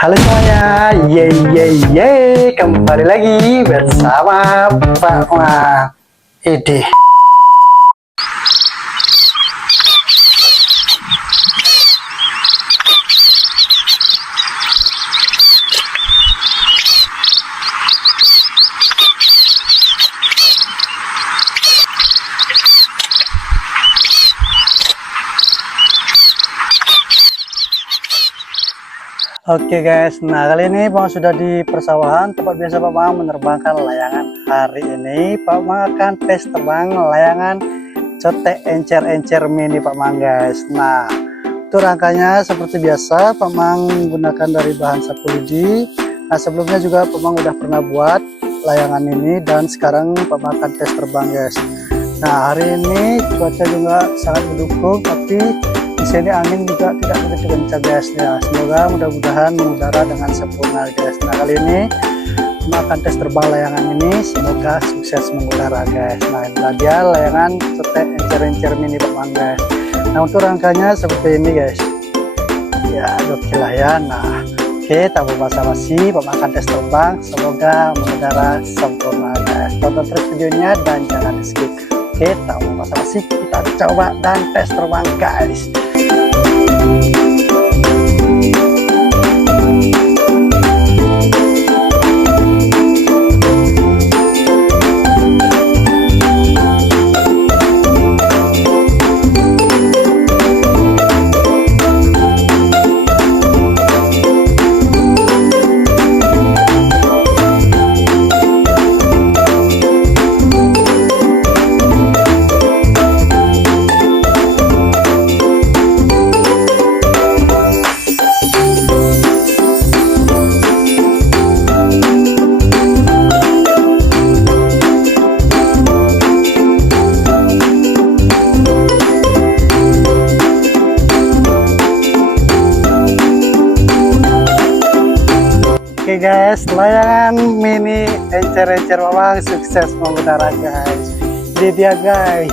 Halo semuanya, kembali lagi bersama Pak Ma Ede. Oke guys, nah kali ini Pak sudah di persawahan tempat biasa Pak Mang menerbangkan layangan. Hari ini Pak Mang akan tes terbang layangan cotek encer mini Pak Mang guys. Nah itu rangkanya seperti biasa Pak Mang menggunakan dari bahan sapu lidi. Nah sebelumnya juga Pak Mang udah pernah buat layangan ini dan sekarang Pak Mang akan tes terbang guys. Nah hari ini cuaca juga sangat mendukung, tapi di sini angin juga tidak begitu kencang guys ya. Semoga mudah-mudahan mengudara dengan sempurna guys. Nah kali ini kita akan tes terbang layangan ini, semoga sukses mengudara guys. Nah inilah dia layangan cotek encer mini Pak Mang guys. Nah untuk rangkanya seperti ini guys ya, gokil lah ya. Nah oke, tanpa basa-basi Pak Mang akan tes terbang, semoga mengudara sempurna guys. Tonton terus videonya dan jangan di skip. Oke, tanpa basa-basi kita coba dan tes terbang guys. Oke guys, layangan mini encer memang sukses mengudara guys. Ini dia guys.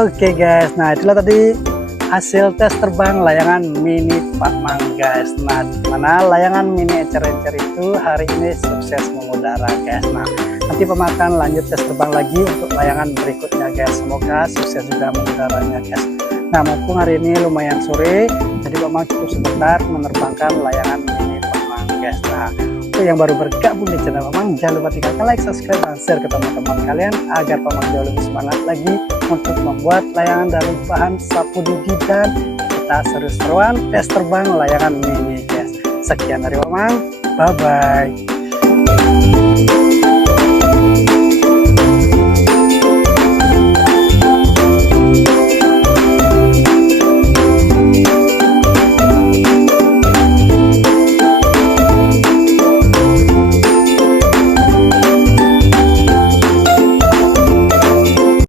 Oke guys, nah itulah tadi hasil tes terbang layangan mini Pak Mang guys. Nah mana layangan mini encer-encer itu hari ini sukses mengudara guys. Nah nanti Pak Mang akan lanjut tes terbang lagi untuk layangan berikutnya guys. Semoga sukses juga mengudaranya guys. Nah mumpung hari ini lumayan sore, jadi Pak Mang cukup sebentar menerbangkan layangan mini Pak Mang guys. Nah untuk yang baru bergabung di channel Pak Mang, jangan lupa tinggalkan like, subscribe, dan share ke teman-teman kalian agar Pak Mang jauh lebih semangat lagi untuk membuat layangan dari bahan sapu gigi dan kita seru-seruan tes terbang layangan mini guys. Sekian dari Pak Mang, bye bye.